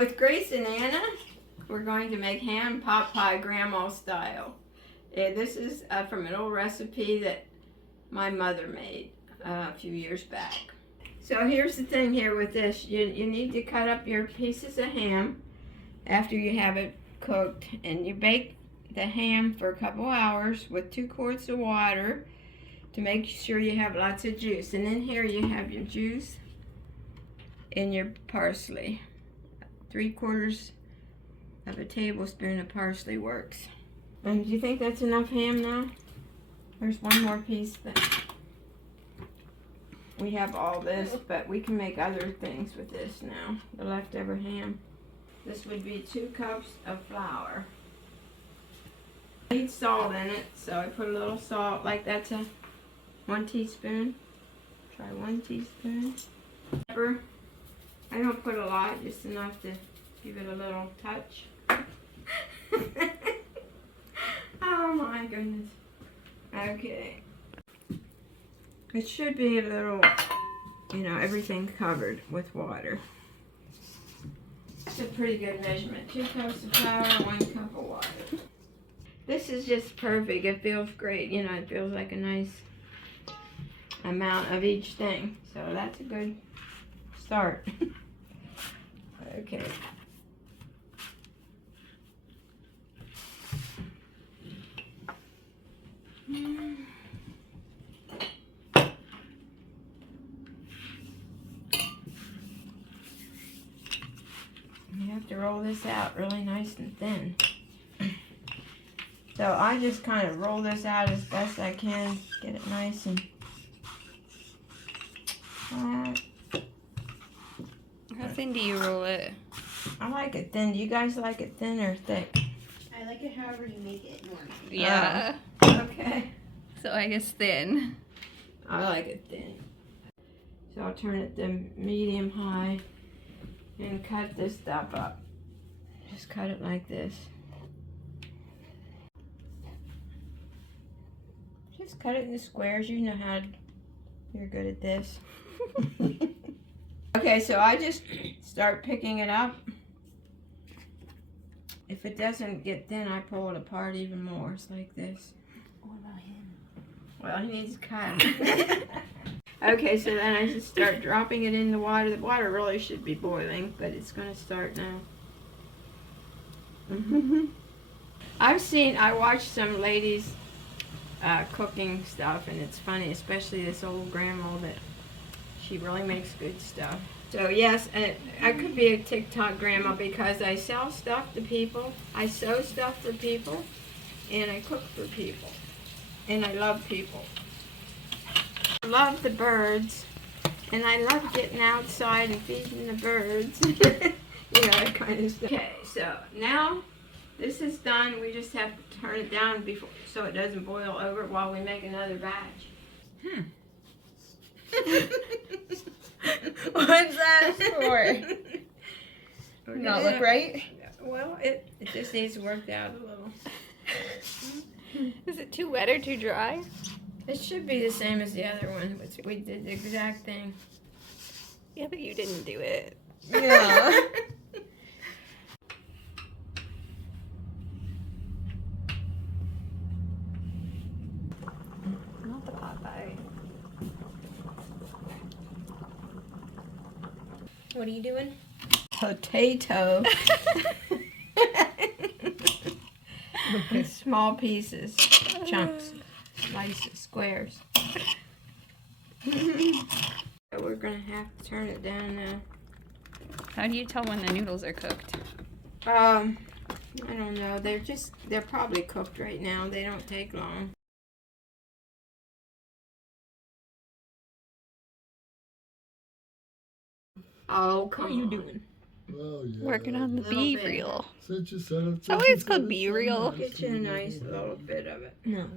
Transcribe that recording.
With Grace and Anna, we're going to make ham pot pie grandma style. This is from an old recipe that my mother made a few years back. So here's the thing here with this. You need to cut up your pieces of ham after you have it cooked, and you bake the ham for a couple hours with 2 quarts of water to make sure you have lots of juice. And then here you have your juice and your parsley. 3/4 of a tablespoon of parsley works. And do you think that's enough ham now? There's one more piece that we have all this, but we can make other things with this now, the leftover ham. This would be 2 cups of flour. I need salt in it, so I put a little salt, like that's a 1 teaspoon. Try 1 teaspoon. Pepper. I don't put a lot, just enough to give it a little touch. Oh my goodness. Okay. It should be a little, everything covered with water. It's a pretty good measurement. 2 cups of flour, 1 cup of water. This is just perfect. It feels great. It feels like a nice amount of each thing. So that's a good start. Okay. You have to roll this out really nice and thin. So I just kind of roll this out as best I can, get it nice and flat. How thin do you roll it? I like it thin. Do you guys like it thin or thick? I like it however you make it normally. Yeah. Okay. So I guess thin. I like it thin. So I'll turn it to medium high and cut this stuff up. Just cut it like this. Just cut it in squares. You know how you're good at this. Okay, so I just start picking it up. If it doesn't get thin, I pull it apart even more. It's like this. What about him? Well, he needs cut. Okay, so then I just start dropping it in the water. The water really should be boiling, but it's going to start now. I watched some ladies cooking stuff, and it's funny, especially this old grandma that she really makes good stuff. So yes, I could be a TikTok grandma because I sell stuff to people, I sew stuff for people, and I cook for people, and I love people. I love the birds, and I love getting outside and feeding the birds. That kind of stuff. Okay, so now this is done. We just have to turn it down before so it doesn't boil over while we make another batch. What's that for? Not look right? Well, it just needs worked out a little. Is it too wet or too dry? It should be the same as the other one, which we did the exact thing. Yeah, but you didn't do it. Yeah. Not the pot pie. What are you doing? Potato. In small pieces, chunks, slices, squares. So we're gonna have to turn it down now. How do you tell when the noodles are cooked? I don't know. They're probably cooked right now. They don't take long. Oh, come on. What are you doing? Oh, yeah. Working on the Little bee bit. reel. Since you said it, Oh, it's called bee reel. Get you a nice little bit of it. No.